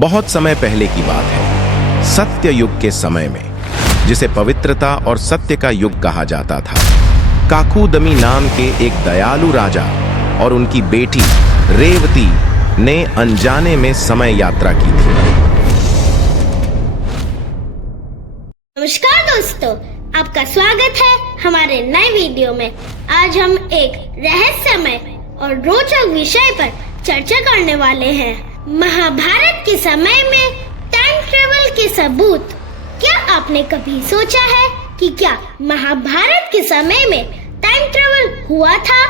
बहुत समय पहले की बात है, सत्य युग के समय में, जिसे पवित्रता और सत्य का युग कहा जाता था, काकुदमी नाम के एक दयालु राजा और उनकी बेटी रेवती ने अनजाने में समय यात्रा की थी। नमस्कार दोस्तों, आपका स्वागत है हमारे नए वीडियो में। आज हम एक रहस्यमय और रोचक विषय पर चर्चा करने वाले हैं। महाभारत के समय में टाइम ट्रेवल के सबूत। क्या आपने कभी सोचा है कि क्या महाभारत के समय में टाइम ट्रेवल हुआ था?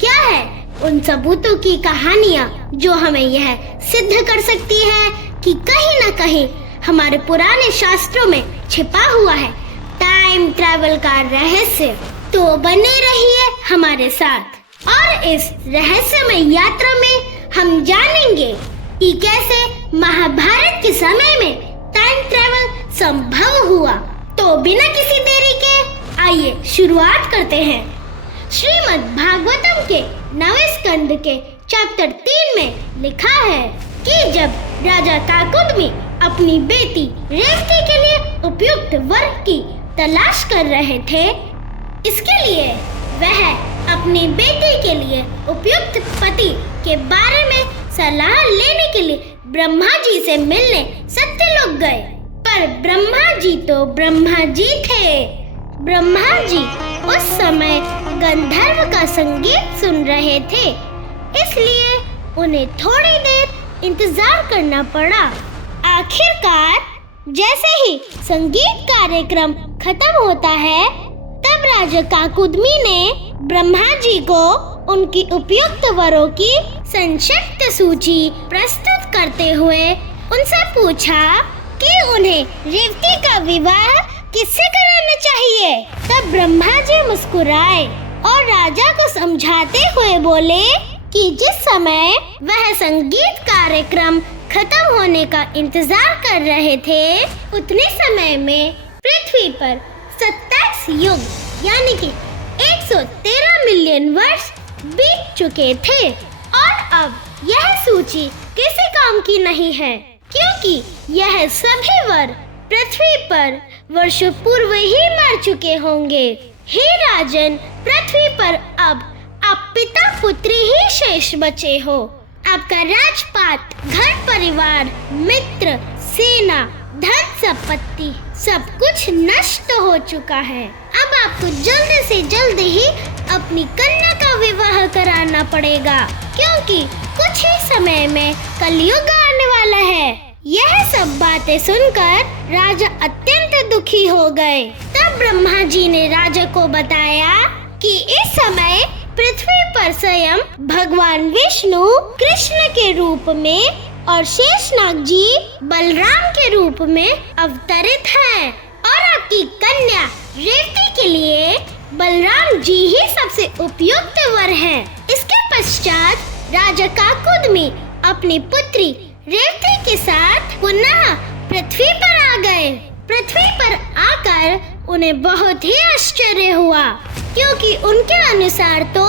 क्या है उन सबूतों की कहानियाँ जो हमें यह सिद्ध कर सकती है कि कहीं न कहीं हमारे पुराने शास्त्रों में छिपा हुआ है टाइम ट्रैवल का रहस्य? तो बने रहिए हमारे साथ और इस रहस्यमय यात्रा में हम जानेंगे कि कैसे महाभारत के समय में टाइम ट्रैवल संभव हुआ। तो बिना किसी देरी के आइए शुरुआत करते हैं। श्रीमद् भागवतम के 9वें स्कंद के चैप्टर 3 में लिखा है कि जब राजा काकुदमी अपनी बेटी रेवती के लिए उपयुक्त वर की तलाश कर रहे थे, इसके लिए वह अपनी बेटी के लिए उपयुक्त पति के बारे में सलाह लेने के लिए ब्रह्मा जी से मिलने सत्यलोक गए। पर ब्रह्मा जी तो ब्रह्मा जी थे। ब्रह्मा जी उस समय गंधर्व का संगीत सुन रहे थे, इसलिए उन्हें थोड़ी देर इंतजार करना पड़ा। आखिरकार जैसे ही संगीत कार्यक्रम खत्म होता है, तब राजा काकुदमी ने ब्रह्मा जी को उनकी उपयुक्त वरों की संक्षिप्त सूची प्रस्तुत करते हुए उनसे पूछा कि उन्हें रेवती का विवाह किससे कराना चाहिए। तब ब्रह्मा जी मुस्कुराए और राजा को समझाते हुए बोले कि जिस समय वह संगीत कार्यक्रम खत्म होने का इंतजार कर रहे थे, उतने समय में पृथ्वी पर 27 युग यानी कि 113 मिलियन वर्ष बीत चुके थे और अब यह सूची किसी काम की नहीं है, क्योंकि यह सभी वर पृथ्वी पर वर्षों पूर्व ही मर चुके होंगे। हे राजन, पृथ्वी पर अब आप पिता पुत्री ही शेष बचे हो। आपका राजपाट, घर परिवार, मित्र, सेना, धन संपत्ति सब कुछ नष्ट हो चुका है। अब आपको जल्द से जल्द ही अपनी कन्या का विवाह कराना पड़ेगा, क्योंकि कुछ ही समय में कलयुग आने वाला है। यह सब बातें सुनकर राजा अत्यंत दुखी हो गए। तब ब्रह्मा जी ने राजा को बताया कि इस समय पृथ्वी पर स्वयं भगवान विष्णु कृष्ण के रूप में और शेषनाग जी बलराम के रूप में अवतरित हैं और आपकी कन्या रेवती के लिए बलराम जी ही सबसे उपयुक्त वर हैं। इसके पश्चात राजा काकुदमी अपनी पुत्री रेवती के साथ पुनः पृथ्वी पर आ गए। पृथ्वी पर आकर उन्हें बहुत ही आश्चर्य हुआ, क्योंकि उनके अनुसार तो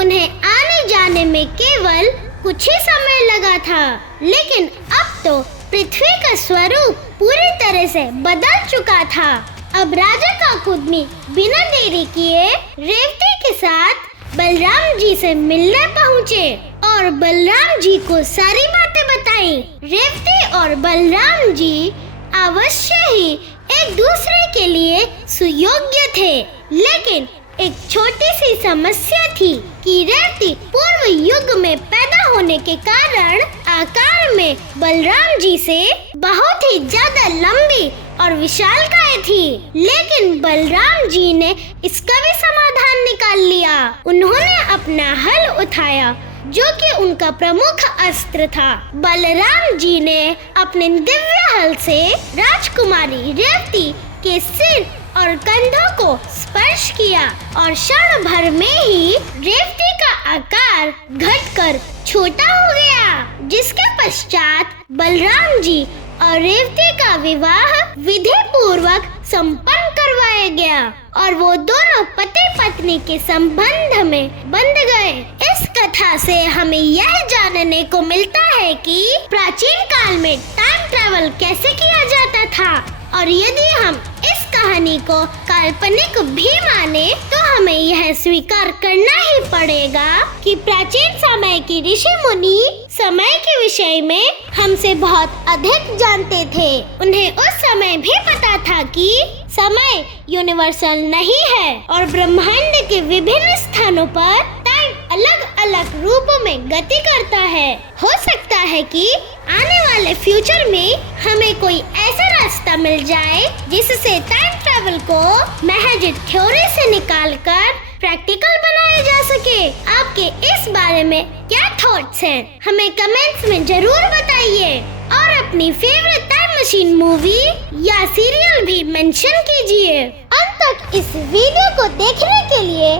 उन्हें आने जाने में केवल कुछ ही समय लगा था, लेकिन अब तो पृथ्वी का स्वरूप पूरी तरह से बदल चुका था। अब राजा काकुदमी बिना देरी किए रेवती के साथ बलराम जी से मिलने पहुँचे और बलराम जी को सारी बातें बताई। रेवती और बलराम जी अवश्य ही एक दूसरे के लिए सुयोग्य थे, लेकिन एक छोटी सी समस्या थी कि रेवती पूर्व युग में पैदा होने के कारण आकार में बलराम जी से बहुत ही ज्यादा लंबी और विशालकाय थी। लेकिन बलराम जी ने इसका भी समाधान निकाल लिया। उन्होंने अपना हल उठाया, जो कि उनका प्रमुख अस्त्र था। बलराम जी ने अपने दिव्य हल से राजकुमारी रेवती के सिर और कंधों को स्पर्श किया और क्षण भर में ही रेवती का आकार घटकर छोटा हो गया, जिसके पश्चात बलराम जी और रेवती का विवाह विधि पूर्वक संपन्न करवाया गया और वो दोनों पति पत्नी के संबंध में बंध गए। इस कथा से हमें यह जानने को मिलता है कि प्राचीन काल में टाइम ट्रैवल कैसे किया जाता था, और यदि हम इस कहानी को काल्पनिक भी माने तो हमें यह स्वीकार करना ही पड़ेगा कि प्राचीन समय की ऋषि मुनि समय के विषय में हमसे बहुत अधिक जानते थे। उन्हें उस समय भी पता था कि समय यूनिवर्सल नहीं है और ब्रह्मांड के विभिन्न स्थानों पर टाइम अलग अलग रूपों में गति करता है। हो सकता है कि आने वाले फ्यूचर में हमें कोई ऐसा रास्ता मिल जाए जिससे टाइम ट्रैवल को महज थ्योरी से निकालकर प्रैक्टिकल बनाया जा सके। आपके इस बारे में क्या थॉट्स हैं? हमें कमेंट्स में जरूर बताइए और अपनी फेवरेट टाइम मशीन मूवी या सीरियल भी मेंशन कीजिए। अंत तक इस वीडियो को देखने के लिए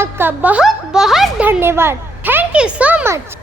आपका बहुत बहुत धन्यवाद। Thank you so much.